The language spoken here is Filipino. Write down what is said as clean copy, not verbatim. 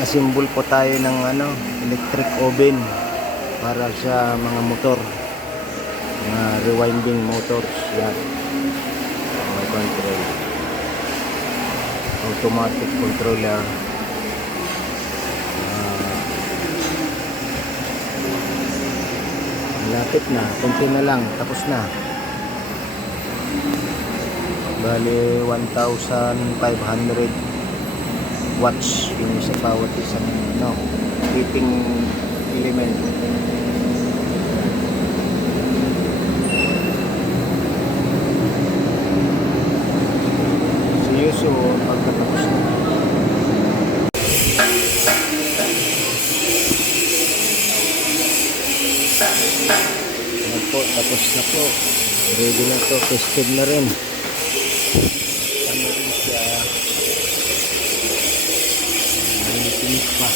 Nasimbol po tayo ng electric oven para sa mga motor, mga rewinding motors. Yan, mga control, automatic controller. Malapit na, kunti na lang, tapos na. Bali 1,500 watts yung sa bawat isang heating element. See you soon pagkatapos na. Ayan po, tapos na po. Ready na to, tested na rin. Ano rin siya. Finish pa.